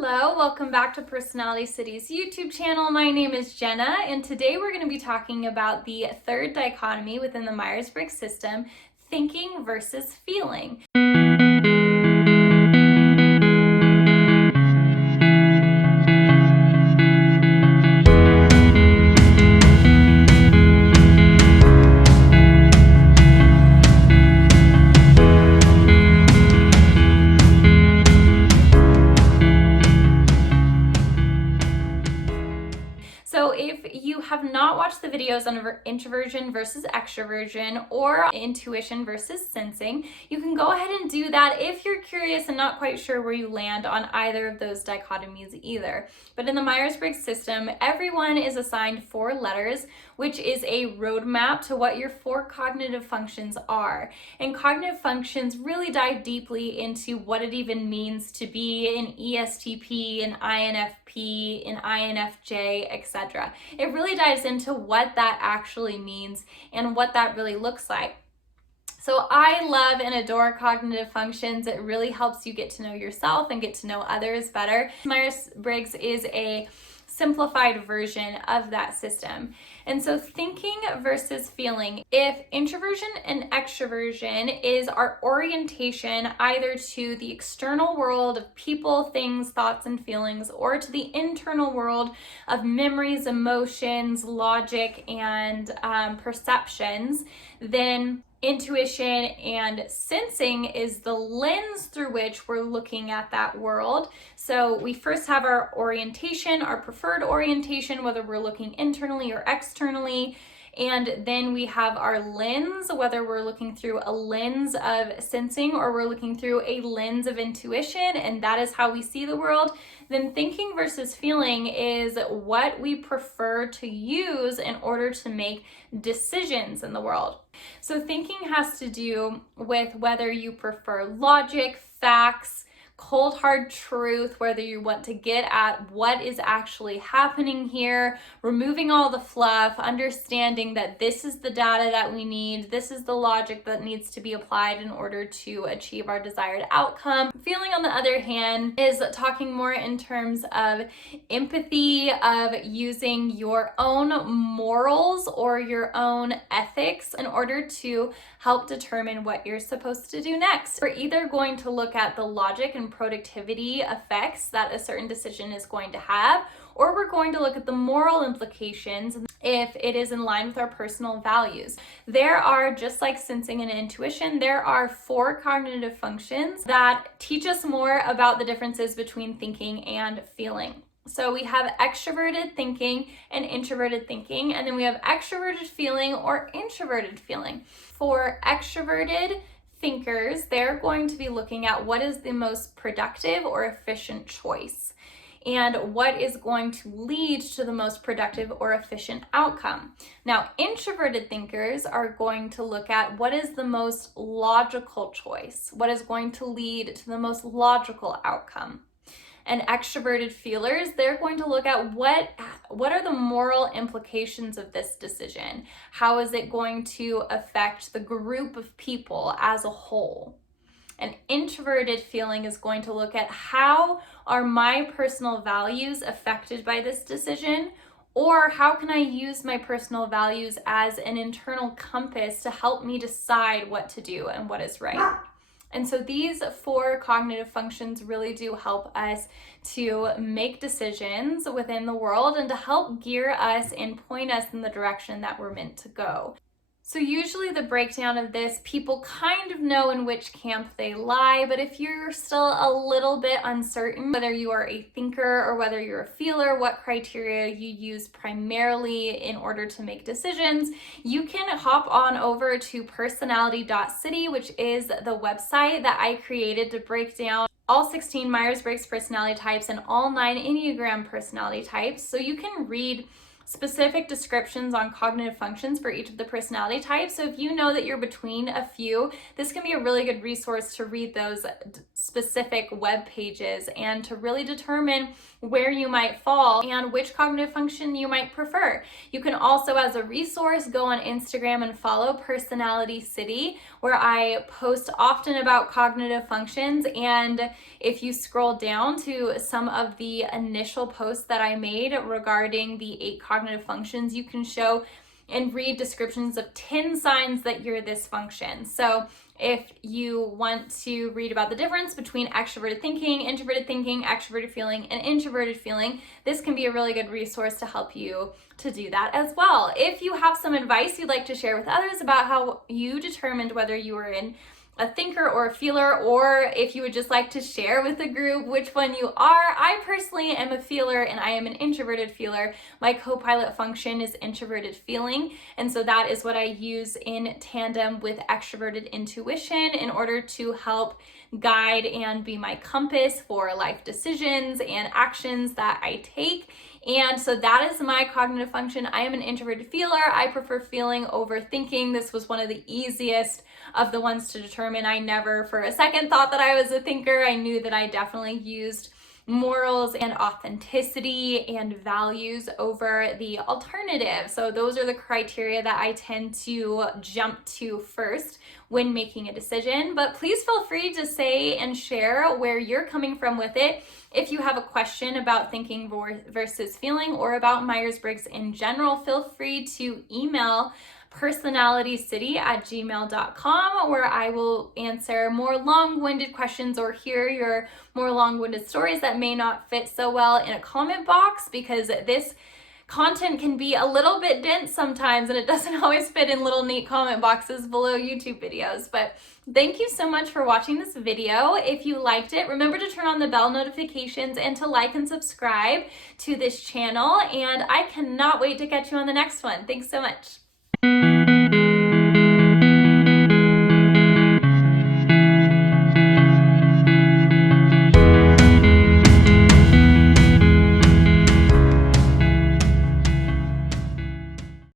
Hello, welcome back to Personality City's YouTube channel. My name is Jenna, and today we're going to be talking about the third dichotomy within the Myers-Briggs system, thinking versus feeling. So if you have not watched the videos on introversion versus extroversion or intuition versus sensing, you can go ahead and do that if you're curious and not quite sure where you land on either of those dichotomies either. But in the Myers-Briggs system, everyone is assigned 4 letters, which is a roadmap to what your 4 cognitive functions are. And cognitive functions really dive deeply into what it even means to be an ESTP, an INFP, an INFJ, etc. It really dives into what that actually means and what that really looks like. So I love and adore cognitive functions. It really helps you get to know yourself and get to know others better. Myers-Briggs is a simplified version of that system. And so thinking versus feeling, if introversion and extroversion is our orientation either to the external world of people, things, thoughts, and feelings, or to the internal world of memories, emotions, logic, and perceptions, then intuition and sensing is the lens through which we're looking at that world. So we first have our orientation, our preferred orientation, whether we're looking internally or externally. And then we have our lens, whether we're looking through a lens of sensing or we're looking through a lens of intuition, and that is how we see the world. Then thinking versus feeling is what we prefer to use in order to make decisions in the world. So thinking has to do with whether you prefer logic, facts, cold hard truth, whether you want to get at what is actually happening here, removing all the fluff, understanding that this is the data that we need, this is the logic that needs to be applied in order to achieve our desired outcome. Feeling, on the other hand, is talking more in terms of empathy, of using your own morals or your own ethics in order to help determine what you're supposed to do next. We're either going to look at the logic and productivity effects that a certain decision is going to have, or we're going to look at the moral implications if it is in line with our personal values. There are, just like sensing and intuition, there are 4 cognitive functions that teach us more about the differences between thinking and feeling. So we have extroverted thinking and introverted thinking, and then we have extroverted feeling or introverted feeling. For extroverted thinkers, they're going to be looking at what is the most productive or efficient choice and what is going to lead to the most productive or efficient outcome. Now, introverted thinkers are going to look at what is the most logical choice, what is going to lead to the most logical outcome. And extroverted feelers, they're going to look at what are the moral implications of this decision? How is it going to affect the group of people as a whole? An introverted feeling is going to look at how are my personal values affected by this decision, or how can I use my personal values as an internal compass to help me decide what to do and what is right. And so these 4 cognitive functions really do help us to make decisions within the world and to help gear us and point us in the direction that we're meant to go. So usually the breakdown of this, people kind of know in which camp they lie, but if you're still a little bit uncertain whether you are a thinker or whether you're a feeler, what criteria you use primarily in order to make decisions, you can hop on over to personality.city, which is the website that I created to break down all 16 Myers-Briggs personality types and all 9 Enneagram personality types. So you can read specific descriptions on cognitive functions for each of the personality types. So if you know that you're between a few, this can be a really good resource to read those specific web pages and to really determine where you might fall and which cognitive function you might prefer. You can also, as a resource, go on Instagram and follow Personality City, where I post often about cognitive functions. And if you scroll down to some of the initial posts that I made regarding the 8 cognitive functions, you can show and read descriptions of 10 signs that you're this function. So if you want to read about the difference between extroverted thinking, extroverted feeling, and introverted feeling, this can be a really good resource to help you to do that as well. If you have some advice you'd like to share with others about how you determined whether you were in a thinker or a feeler, or if you would just like to share with the group which one you are. I personally am a feeler and I am an introverted feeler. My co-pilot function is introverted feeling, and so that is what I use in tandem with extroverted intuition in order to help guide and be my compass for life decisions and actions that I take. And so that is my cognitive function. I am an introverted feeler. I prefer feeling over thinking. This was one of the easiest of the ones to determine. I never for a second thought that I was a thinker. I knew that I definitely used morals and authenticity and values over the alternative. So those are the criteria that I tend to jump to first when making a decision. But please feel free to say and share where you're coming from with it. If you have a question about thinking versus feeling or about Myers-Briggs in general, feel free to email personalitycity@gmail.com, where I will answer more long-winded questions or hear your more long-winded stories that may not fit so well in a comment box, because this content can be a little bit dense sometimes and it doesn't always fit in little neat comment boxes below YouTube videos. But thank you so much for watching this video. If you liked it, remember to turn on the bell notifications and to like and subscribe to this channel. And I cannot wait to catch you on the next one. Thanks so much.